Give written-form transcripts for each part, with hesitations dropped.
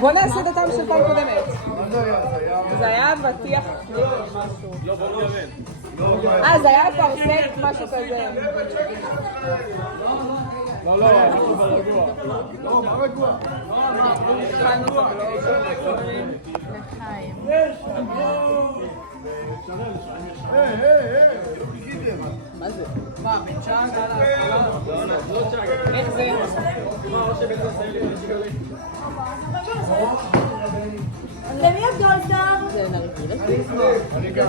בוא נעשה את הטעם של פעם קודמת. זה היה בטיח משהו. זה היה פרסק משהו כזה. לא, אנחנו ברגוע. לא, מה רגוע? התחלנו את הבלוג. מה זה? מה, בצ'אג על ההתחלה? איך זה? למי הגולדסטאר? זה נרגילה? אני גם.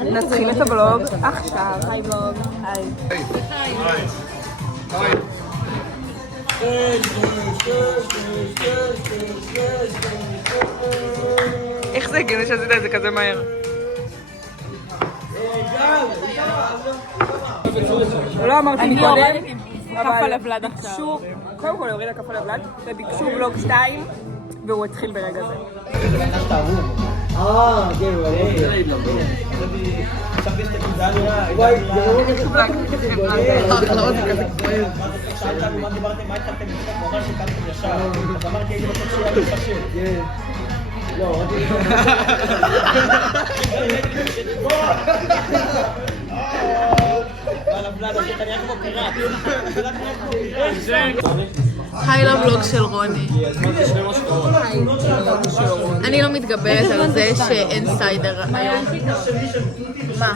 נתחיל את הבלוג עכשיו. היי בלוג. היי. היי. איך זה הגיוני שעשית את זה כזה מהר? לא אמרתי מקודם, אבל ביקשו, קודם כל הורידה כפה לבלד, וביקשו בלוג 2 והוא התחיל ברגע זה. היי לבלוג של רוני. אני לא מתגברת על זה שאינסיידר היום. מה?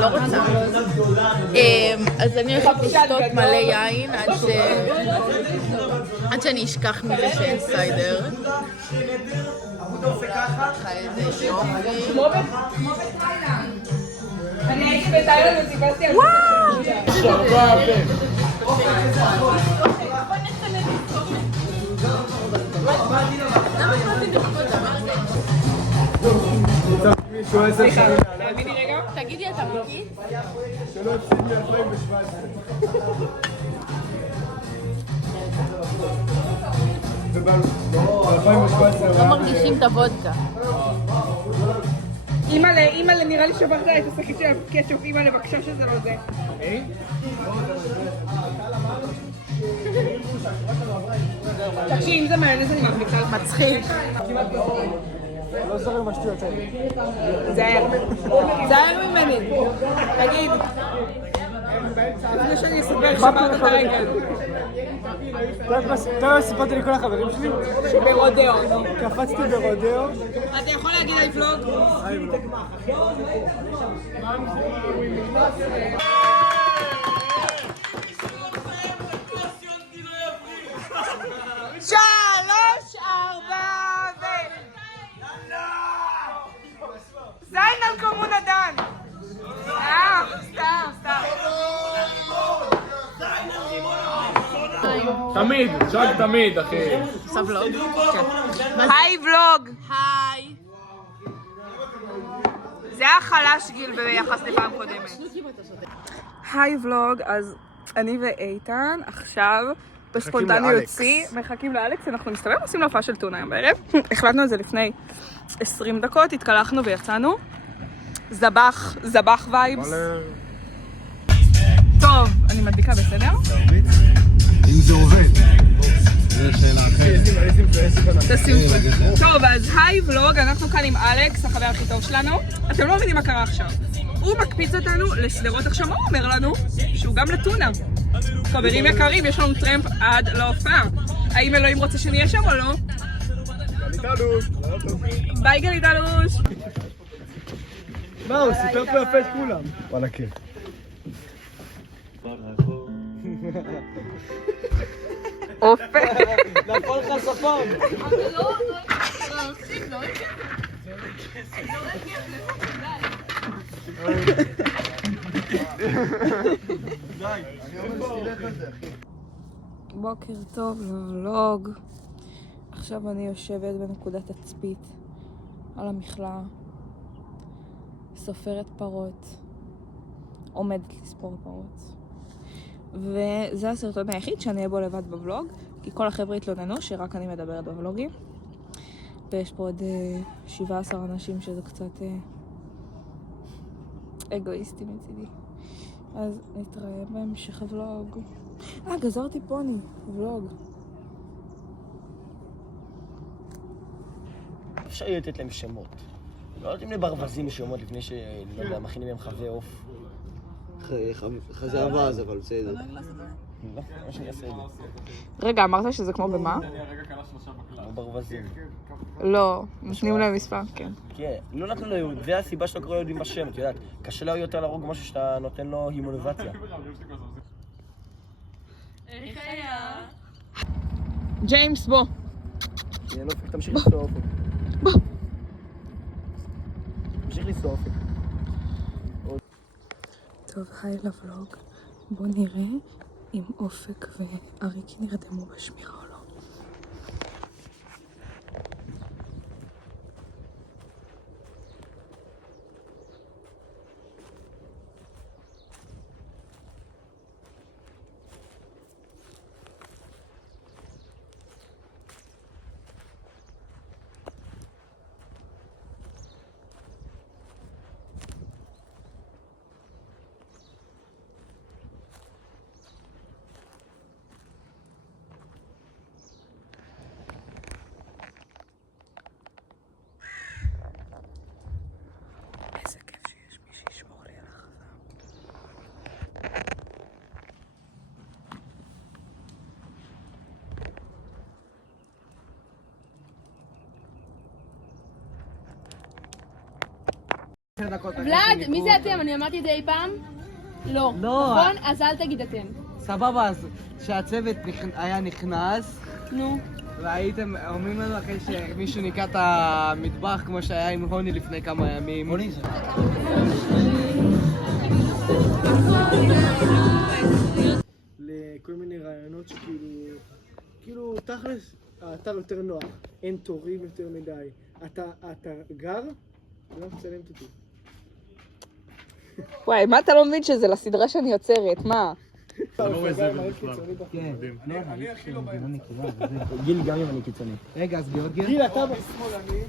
לא רוצה. אז אני הולכת לשתות מלא יין עד שאני אשכח מזה שאינסיידר. איזה יופי. אני הייתי בתאילנד וסיפרתי על תגידי, אתה מיקי? שלא יפסיד מ-2017. לא מרגישים את הוודקה. אימא'לה, נראה לי שברת את השקית של הקטשופ, אימא'לה, בבקשה שזה לא זה. תקשיב, אם זה מיונז אני מבליחה לך. מצחיק. לא זוכר מה שטויות האלה. זהר ממני. תגיד. לפני שאני אספר שברת את הרגל. אתה סיפרתי לכל החברים שלי? ברודאו. קפצתי ברודאו. אתה יכול להגיד היי ולוג? שלוש, ארבע ו... זין על קומונדן. סתם. תמיד, שג תמיד, אחי. עושה ולוג? היי ולוג. היי. זה היה חלש גיל ביחס לפעם קודמת. היי ולוג, אז אני ואיתן עכשיו בספונטניות צי מחכים לאלכס, אנחנו מסתבר עושים להופעה של טונה היום בערב. החלטנו את זה לפני 20 דקות, התקלחנו ויצאנו. זבח וייבס. טוב, אני מדליקה בסדר? אם זה עובד. זה שאלה אחרת. טוב, אז היי ולוג, אנחנו כאן עם אלכס, החבר הכי טוב שלנו. אתם לא מבינים מה קרה עכשיו. הוא מקפיץ אותנו לסדרות עכשיו, מה הוא אומר לנו? שהוא גם לטונה. חברים יקרים, יש לנו טרמפ עד להופעה. האם אלוהים רוצה שנהיה שם או לא? גליטלוש. ביי גליטלוש. מה, הוא סיפר פה יפה את כולם. וואלה כן. אופה. נפל לך שפם. בוקר טוב לוולוג. עכשיו אני יושבת בנקודת תצפית על המכלאה, סופרת פרות, עומדת לספור פרות, וזה הסרטון היחיד שאני אהיה בו לבד בוולוג, כי כל החבר'ה התלוננו שרק אני מדברת בוולוגים, ויש פה עוד 17 אנשים שזה קצת אגואיסטי מצידי. אז נתראה בהמשך הוולוג. גזרתי פוני, ולוג. אפשר לתת להם שמות. לא נותנים לברווזים שמות לפני שלא יודע, מכינים להם חווה עוף. חזה אבאז, אבל בסדר. לא, מה שאני אעשה את זה. רגע, אמרת שזה כמו במה? כמו ברווזים. לא, נותנים להם מספר, כן. כן, לא נתנו לו יהוד, זה הסיבה שלא קורא יודעים בשם, את יודעת. קשה לו יותר להרוג משהו שאתה נותן לו הימוניבציה. ג'יימס, בוא. יאללה, אופק, תמשיך לנסוע אופק. תמשיך לנסוע אופק. טוב, היי לבלוג. בוא נראה אם אופק ואריקי נרדמו בשמירה או לא. איזה כיף שיש מי שישמור לי על החווה. ולד, מי זה אתם? אני אמרתי את זה אי פעם? לא. נכון? אז אל תגיד אתם. סבבה, אז כשהצוות היה נכנס, נו. והייתם אומרים לנו אחרי שמישהו ניקה את המטבח כמו שהיה עם הוני לפני כמה ימים. הוני זה. לכל מיני רעיונות שכאילו תכלס האתר יותר נוח, אין תורים יותר מדי. אתה גר, לא מצלמת אותי. וואי, מה אתה לא מבין שזה לסדרה שאני יוצרת? מה? אני הכי לא בעיה. גיל גם אם אני קיצוני. רגע, אז גיאורגיה? גיל, אתה בשמאלני.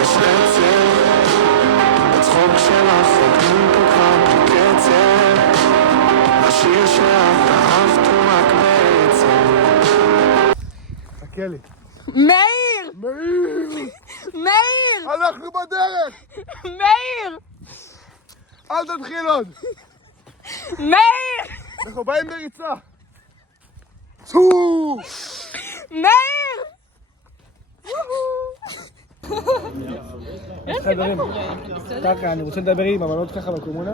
יש עצב, הצחוק שלך חוגים פה כבר בקצב, השיר שאת אהבת הוא רק בעצם. חכה לי. מאיר! מאיר! מאיר! אנחנו בדרך! מאיר! אל תתחיל עוד! מאיר! אנחנו באים בריצה! צאו! מאיר! חברים, ככה, אני רוצה לדבר עם הבנות ככה בקומונה.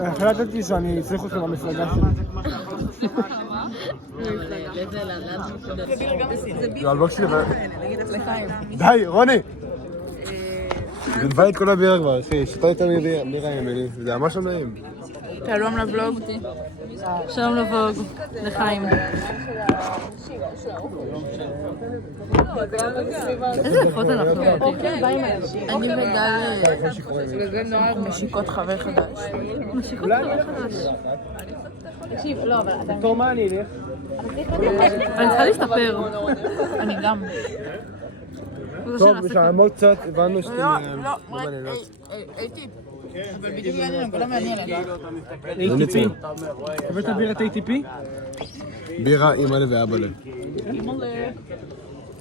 החלטתי שאני צריך אתכם במפלגה שלי. אלבוק שלי, די, רוני! גנבה את כל הבירה כבר, אחי, שתה את הבירה ממני, זה ממש לא נעים. שלום לבלוג. שלום לבלוג. לחיים. איזה יפות אנחנו. אני וגל משיקות חבר חדש. משיקות חבר חדש. תקשיב, לא, אבל אתה... בתור מה אני אלך? אני צריכה להשתפר. אני גם. טוב, בשעמות קצת, הבנו שאתם... לא, הייתי. אבל בדיוק יעניין, אבל לא מעניינת. ATP. הבאת בירת ATP? בירה אימא'לה ואבא'לה.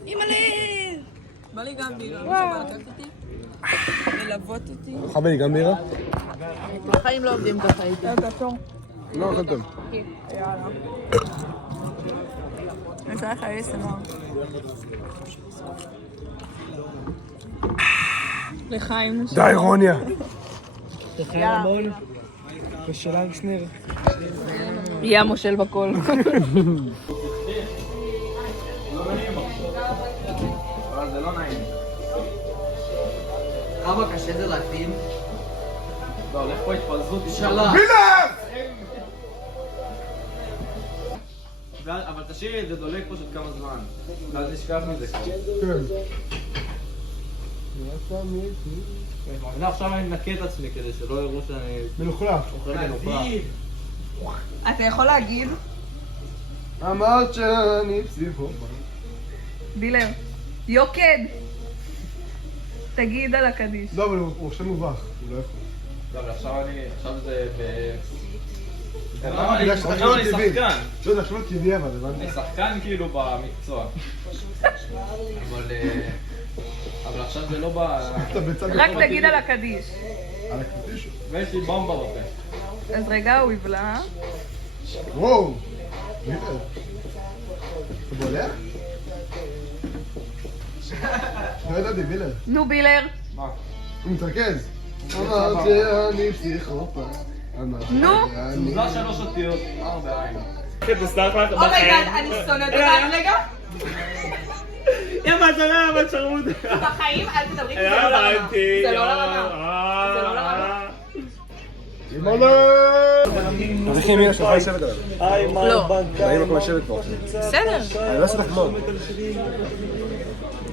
אימא'לה! בא לי גם בירה, מישהו בא לקחת אותי? מלוות אותי? חווה לי גם בירה? בחיים לא עובדים ככה איתי. לא, אוכל טוב. יאללה. אני צריך לך ASMR. לחיים. די, רוניה! לחיים המון. ושלם שניר. יהיה המושל בכל. זה לא נעים. כמה קשה זה להקטין? לא, הולך פה התפרזות שלך. אבל תשאירי את זה דולק פשוט כמה זמן. ואז נשכח מזה. עכשיו אני מנקה את עצמי כדי שלא יראו שאני... מלוכלך. אוכל מלוכלך. אתה יכול להגיד? אמרת שאני פסיכופת. בילר. יוקד! תגיד על הקדיש. לא, אבל הוא עכשיו מובך, הוא לא יכול. לא, אבל עכשיו זה בגלל שעכשיו הוא טבעי. לא, זה עכשיו הוא טבעי אבל, הבנתי. אני שחקן כאילו במקצוע. אבל עכשיו זה לא רק תגיד על הקדיש. על הקדיש? ויש לי במבה בפה. אז רגע, הוא יבלע. וואו! מילר. אתה בולע? לא ידעתי, מילר. נו, בילר. מה? הוא מתרכז. אמרת שאני פסיכופת. נו. תזוזה 3 אותיות, בעין. אומייגאד, אני שונאת אותה. רגע. יא מה בת שרמוד. בחיים אל תדברי, זה לא לרמה. זה לא לרמה. זה לא לרמה. אז איך ימינה שלך לשבת עליו? לא. אין מקום לשבת פה. בסדר. אני לא עושה לך מוד.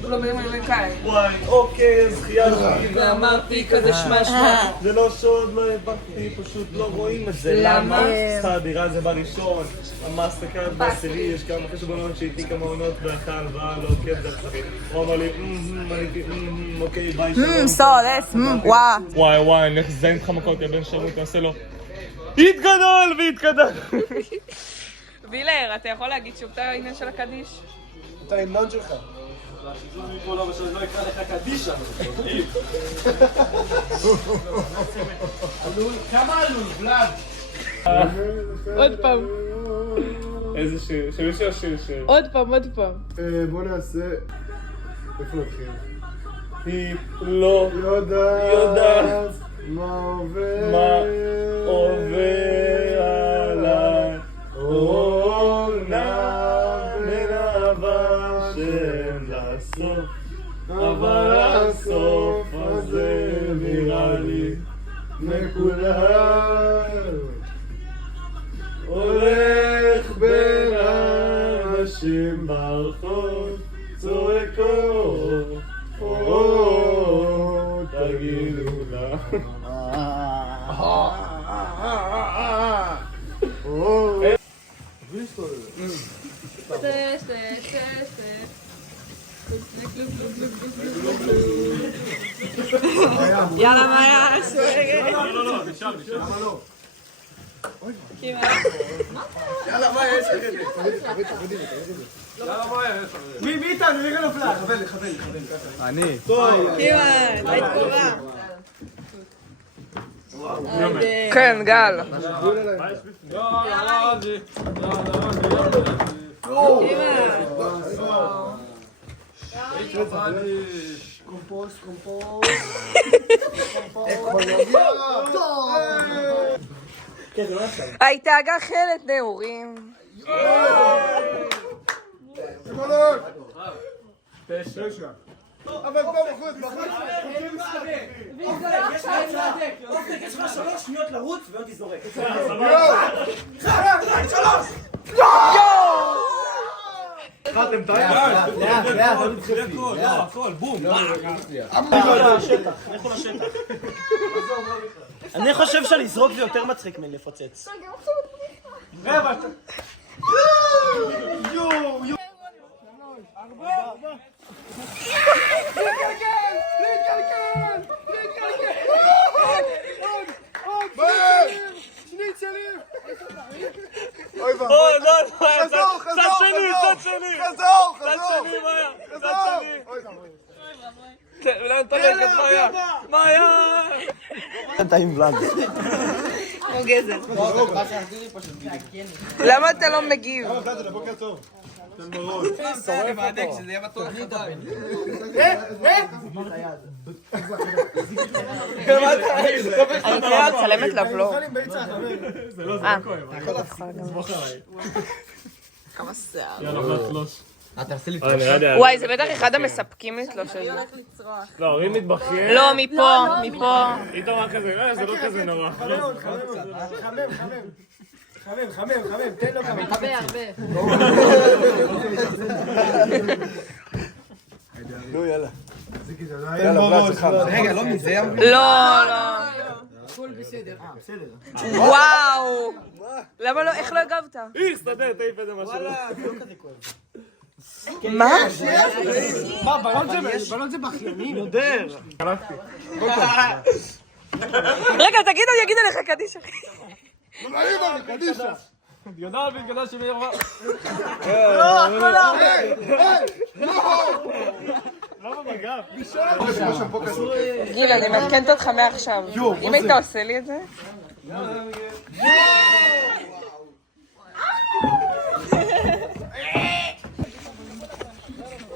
לא באים כאלה. וואי, אוקיי, זכייה ואמרתי כזה שמע. זה לא שוד, לא הבנתי, פשוט לא רואים את זה. למה? שכר דירה זה בראשון, המאסטר קארד בעשירי, יש כמה חשבונות שהייתי כמה עונות ואחר הלוואה, לא עוקב דרך אחרים. הוא אמר לי, אוקיי, ביי שלום. סולס, וואו. וואי, אני הולך לזיין לך מכות, יא בן שרמוט, תעשה לו. התגדל והתקדל. וילר, אתה יכול להגיד שוב את העניין של הקדיש? את ההמנון שלך. מפה לא בשביל לא יקרא לך קדישה. כמה עלול, ולד? עוד פעם. איזה שיר? שמישהו השיר שיר. עוד פעם. בוא נעשה... איפה נתחיל? היא לא יודעת מה עובר עליי. עונה בין אהבה שם לסוף, אבל הסוף הזה נראה לי מכולם. הולך בין האנשים ברחוב, צועקות, תגידו לה. יאללה, מאיה, סורגת. לא, נשאר. יאללה, מה יש לכם? מי איתנו? מי כאן נופלה? חבל. אני. כמעט, היית קרובה. כן, גל. קומפוסט. הייתה גחלת נעורים. אבל פה בחוץ. יש לך 3 שניות לרוץ ועוד תזורק. התחלתם את הכל, בום. אני חושב שלזרוק זה יותר מצחיק מלפוצץ. כמו גזר. למה אתה לא מגיב? אני רוצה לצלמת לבלוג. כמה שיער. וואי, זה בטח אחד המספקים לתלוש את זה. לא, אם נתבכיין... לא, מפה. היא תאמר כזה, זה לא כזה נורא. חמם, תן לו כמה. הרבה. נו, יאללה. יאללה, בלד, זה חם. רגע, לא מזה. לא. הכל בסדר. בסדר. וואו! למה לא, איך לא הגבת? סתדר, תעיף את זה משהו. וואלה, זה לא כזה כואב. מה? מה, בלון זה בכיינים? יותר. רגע, תגיד, אני אגיד עליך קדיש, אחי. קדישה. גדל והתגדל שמי רבה. למה בגב? גיל, אני מתקנת אותך מעכשיו. אם היית עושה לי את זה?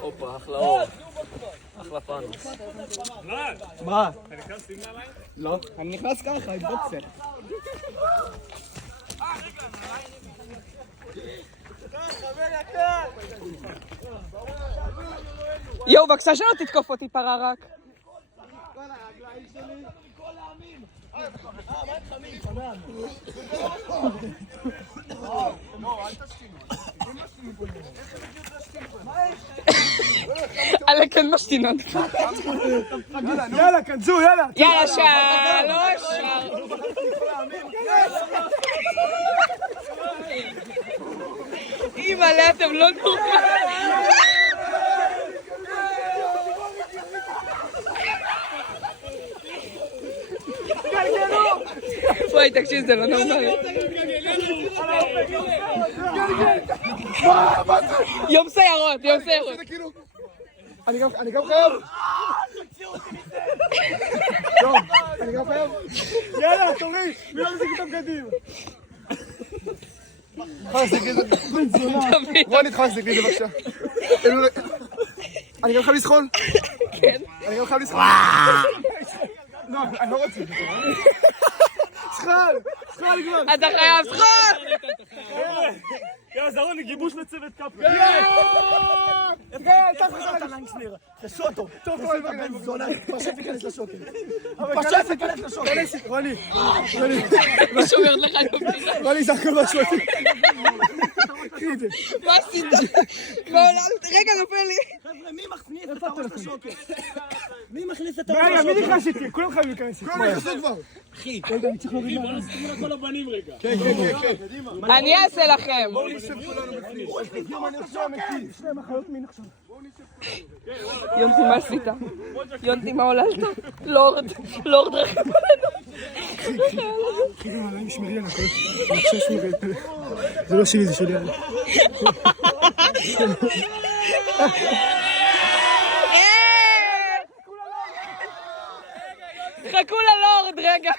הופה, אחלה אור. אחלה פאנוס. מה? אתה נכנס עם נעליים? לא. אני נכנס ככה, עם בוקסר. יואו, בבקשה שלא תתקוף אותי פרה רק. אלה כן משתינות. יאללה, כנסו, יאללה. יאללה, שלוש. אימא'לה, אתם לא נורמלים. וואי, תקשיב, זה לא נורמלי. יום סיירות, יום סיירות. אני גם חייב. טוב, אני גם חייב. יאללה, תורי, מי לא מזיק איתם קדימה? רוני, תחזיק לי את זה בבקשה. אני גם חייב לסחול? כן. אני גם חייב לסחול? לא, אני לא רוצה. סחול! סחול כבר! אתה חייב סחול! יאללה, זרוני, גיבוש לצוות קפלן. טוב, פשט ייכנס לשוקל. פשט ייכנס לשוקל. רוני, היא שומרת לך על הבדיחה. רוני, זה הכל בשוקל. קחי את זה. מה עשית? רגע, נופל לי. חבר'ה, מי מכניס את הראש לשוקל? מי מכניס את רגע, מי נכנס איתי? כולם חייבים להיכנס איתי. כולם נכנסו כבר. אחי. רגע, אני צריך להוריד מה. כל הבנים רגע. כן. אני אעשה לכם. בואו נשב כולנו בפנים. יום אני עכשיו אמיתי. יש להם אחיות מין עכשיו. יונטי, מה עשית? יונטי, מה עוללת? לורד רכב עלינו. קחי גם עליי, שמרי על הכל. אני עכשיו שמרי. זה לא שלי, זה שלי עליי. חכו ללורד, רגע.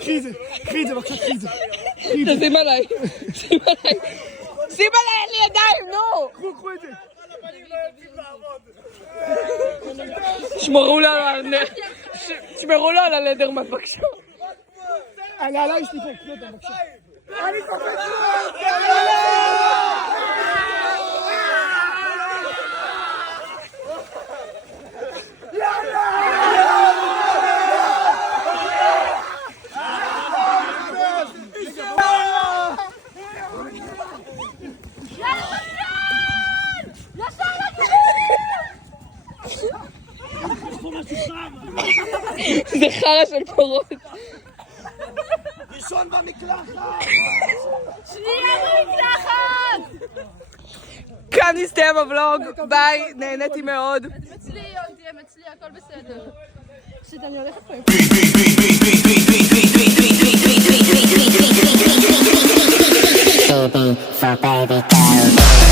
קחי את זה, בבקשה, קחי את זה. שים עליי. שים עליי, אין לי ידיים, נו. קחו את זה. שמרו לו על הלדרמן, בבקשה. עליי יש לי פה, קחי אותם, בבקשה. אני קופץ זה חרא של פורות. ראשון במקלחת! שנייה במקלחת! כאן נסתיים הוולוג, ביי, נהניתי מאוד. אצלי, יונטי, הם אצלי, הכל בסדר. שיט, אני הולכת פה. Baby, for baby girl.